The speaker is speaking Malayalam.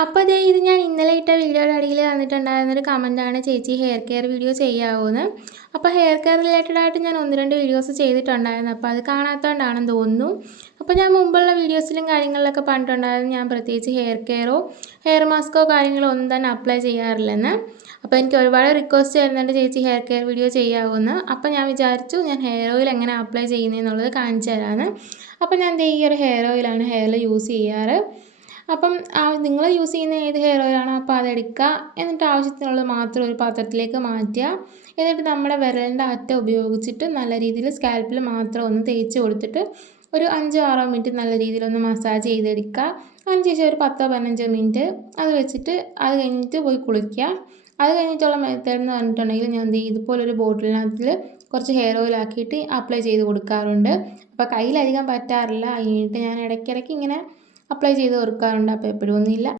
അപ്പോൾ ദേ ഇത് ഞാൻ ഇന്നലെ ഇട്ട വീഡിയോയുടെ അടിയിൽ വന്നിട്ടുണ്ടായിരുന്നൊരു കമൻറ്റാണ്, ചേച്ചി ഹെയർ കെയർ വീഡിയോ ചെയ്യാവോന്ന്. അപ്പോൾ ഹെയർ കെയർ റിലേറ്റഡ് ആയിട്ട് ഞാൻ 1-2 വീഡിയോസ് ചെയ്തിട്ടുണ്ടായിരുന്നു. അപ്പോൾ അത് കാണാത്തതുകൊണ്ടാണെന്ന് തോന്നുന്നു. അപ്പോൾ ഞാൻ മുമ്പുള്ള വീഡിയോസിലും കാര്യങ്ങളിലൊക്കെ പറഞ്ഞിട്ടുണ്ടായിരുന്നു ഞാൻ പ്രത്യേകിച്ച് ഹെയർ കെയറോ ഹെയർ മാസ്കോ കാര്യങ്ങളോ ഒന്നും തന്നെ അപ്ലൈ ചെയ്യാറില്ലെന്ന്. അപ്പോൾ എനിക്ക് ഒരുപാട് റിക്വസ്റ്റ് വരുന്നുണ്ട് ചേച്ചി ഹെയർ കെയർ വീഡിയോ ചെയ്യാവുമെന്ന്. അപ്പോൾ ഞാൻ വിചാരിച്ചു ഞാൻ ഹെയർ ഓയിൽ എങ്ങനെ അപ്ലൈ ചെയ്യുന്നതെന്നുള്ളത് കാണിച്ചു തരാമെന്ന്. അപ്പോൾ ഞാൻ ഈ ഒരു ഹെയർ ഓയിലാണ് ഹെയറിൽ യൂസ് ചെയ്യാറ്. അപ്പം നിങ്ങൾ യൂസ് ചെയ്യുന്ന ഏത് ഹെയർ ഓയിലാണോ അപ്പോൾ അതെടുക്കുക. എന്നിട്ട് ആവശ്യത്തിനുള്ളത് മാത്രം ഒരു പാത്രത്തിലേക്ക് മാറ്റുക. എന്നിട്ട് നമ്മുടെ വിരലിൻ്റെ അറ്റം ഉപയോഗിച്ചിട്ട് നല്ല രീതിയിൽ സ്കാൽപ്പിൽ മാത്രം ഒന്ന് തേച്ച് കൊടുത്തിട്ട് ഒരു 5-6 മിനിറ്റ് നല്ല രീതിയിലൊന്ന് മസാജ് ചെയ്തെടുക്കുക. അതിനുശേഷം ഒരു 10-15 മിനിറ്റ് അത് വെച്ചിട്ട് അത് കഴിഞ്ഞിട്ട് പോയി കുളിക്കുക. അത് കഴിഞ്ഞിട്ടുള്ള മെത്തേഡ് എന്ന് പറഞ്ഞിട്ടുണ്ടെങ്കിൽ ഞാൻ ഇതുപോലൊരു ബോട്ടിലിനകത്തിൽ കുറച്ച് ഹെയർ ഓയിൽ ആക്കിയിട്ട് അപ്ലൈ ചെയ്ത് കൊടുക്കാറുണ്ട്. അപ്പോൾ കയ്യിലധികം പറ്റാറില്ല. അതിനായിട്ട് ഞാൻ ഇടയ്ക്കിടയ്ക്ക് ഇങ്ങനെ അപ്ലൈ ചെയ്ത് കൊടുക്കാറുണ്ട്. അപ്പോൾ എപ്പോഴും ഒന്നുമില്ല.